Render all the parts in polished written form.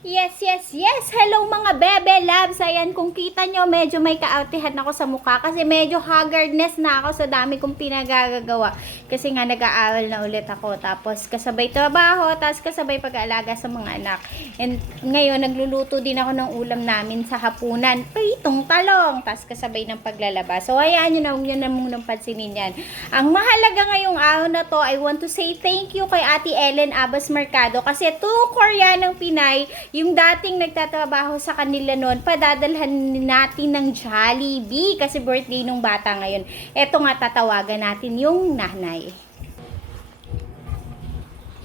Yes, yes, yes! Hello mga bebe loves! Ayan, kung kita nyo, medyo may kaartihan ako sa mukha kasi medyo haggardness na ako sa dami kong pinagagagawa. Kasi nga nag-aaral na ulit ako. Tapos kasabay trabaho, tapos kasabay pag-aalaga sa mga anak. And ngayon, nagluluto din ako ng ulam namin sa hapunan. Pritong talong! Tapos kasabay ng paglalaba. So ayan, yun na munang pansinin yan. Ang mahalaga ngayong araw na to, I want to say thank you kay Ate Ellen Abas Mercado kasi 2 Koreanong Pinay yung dating nagtatrabaho sa kanila noon, padadalhan natin ng Jollibee kasi birthday nung bata ngayon. Eto nga, tatawagan natin yung nanay.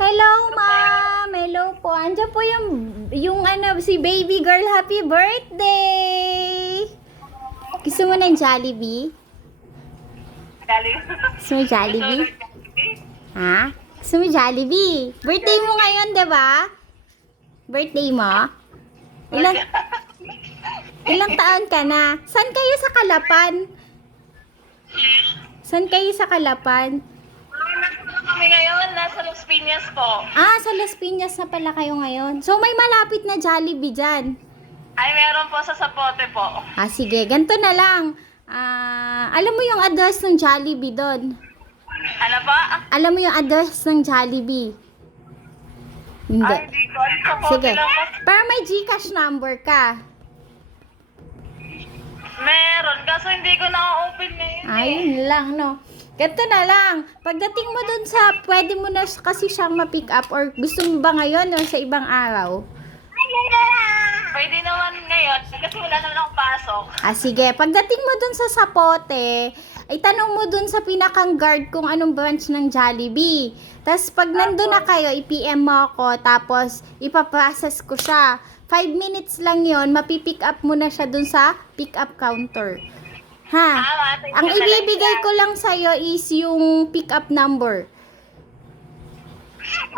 Hello, ma'am! Hello po. Andiyan po yung si baby girl. Happy birthday! Gusto mo ng Jollibee? Gusto mo Jollibee? Ha? Gusto mo Jollibee? Birthday mo ngayon, diba? Birthday mo? Ilang taon ka na? Saan kayo sa Kalapan? Saan kayo sa Kalapan? Kami ngayon, nasa Las Piñas po. Ah, sa Las Piñas na pala kayo ngayon. So, may malapit na Jollibee dyan. Ay, meron po sa Zapote po. Ah, sige. Ganito na lang. Alam mo yung address ng Jollibee doon? Ano ba? Alam mo yung address ng Jollibee? Hindi. Ay, di ko. Zapote Sige. lang po. Pero may GCash number ka. Meron, kaso hindi ko na-open ngayon. Ayun lang, no? Ganito na lang. Pagdating mo dun sa, pwede mo na kasi siyang ma-pick up or gusto mo ba ngayon o sa ibang araw? Pwede naman ngayon, kasi wala naman akong pasok. Ah, sige. Pagdating mo dun sa Zapote, ay tanong mo dun sa pinakang guard kung anong branch ng Jollibee. Tapos pag nandun na kayo, i-PM mo ako, tapos ipaprocess ko siya. 5 minutes lang yon, mapipick up mo na siya dun sa pick up counter. Ha? Ang ibibigay ko lang sa'yo is yung pick up number.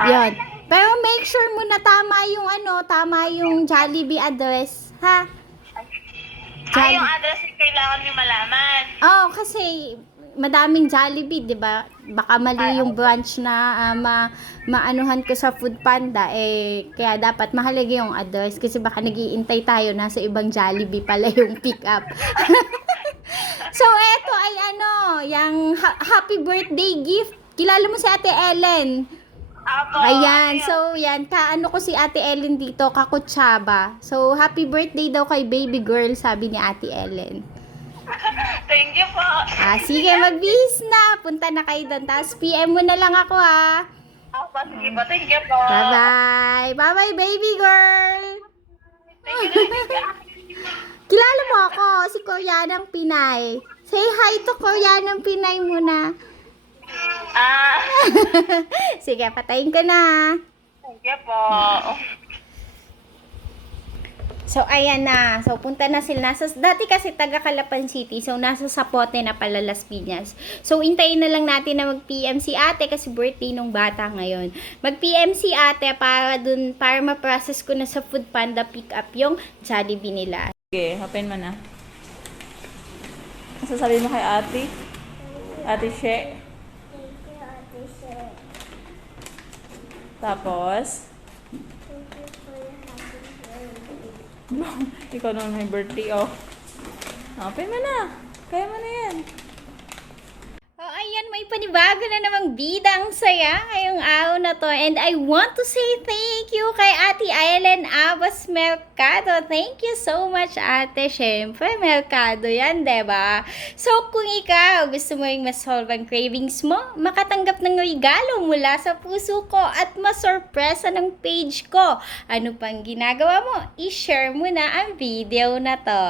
Yon. Pero make sure mo na tama yung Jollibee address, ha? Ay, yung address yung kailangan niyo malaman. Oh, kasi madaming Jollibee, 'di ba? Baka mali yung branch na maanuhan ko sa Food Panda kaya dapat mahalaga yung address kasi baka nag-iintay tayo nasa ibang Jollibee pala yung pick up. So, eto ay yung happy birthday gift. Kilala mo si Ate Ellen? Apo. Ayan, so yan, kaano ko si Ate Ellen dito, kakutsaba. So, happy birthday daw kay baby girl, sabi ni Ate Ellen. Thank you po. Ah, sige, magbihis na. Punta na kayo doon. Tapos PM mo na lang ako, ha. Apo, sige po. Thank you po. Bye-bye. Bye-bye, baby girl. Thank you. Kilala mo ako, si Koreanang Pinay. Say hi to Koreanang Pinay muna. Ah, Sige, patayin ko na. thank you po. So, ayan na. So, punta na sila. Dati kasi taga Calapan City. So, nasa Zapote na pala Las Piñas. So, intayin na lang natin na mag-PM si ate kasi birthday nung bata ngayon. Mag-PM si ate para ma-process ko na sa Food Panda pick up yung Jollibee nila. Okay, open mo na. Ano sasabihin mo kay ate? Ate She? Tapos? Ikaw naman may birthday, oh. Open mo na. Kaya mo na yan. Oh, ayan, may panibago na namang bida. Ang saya ngayong araw na to. And I want to say thank you kay Ate Ellen Abas Mercado. Thank you so much, ate. Siyempre, Mercado yan, diba? So, kung ikaw gusto mo yung ma-solve ang cravings mo, makatanggap ng regalo mula sa puso ko at masurpresa ng page ko. Ano pang ginagawa mo? I-share mo na ang video na to.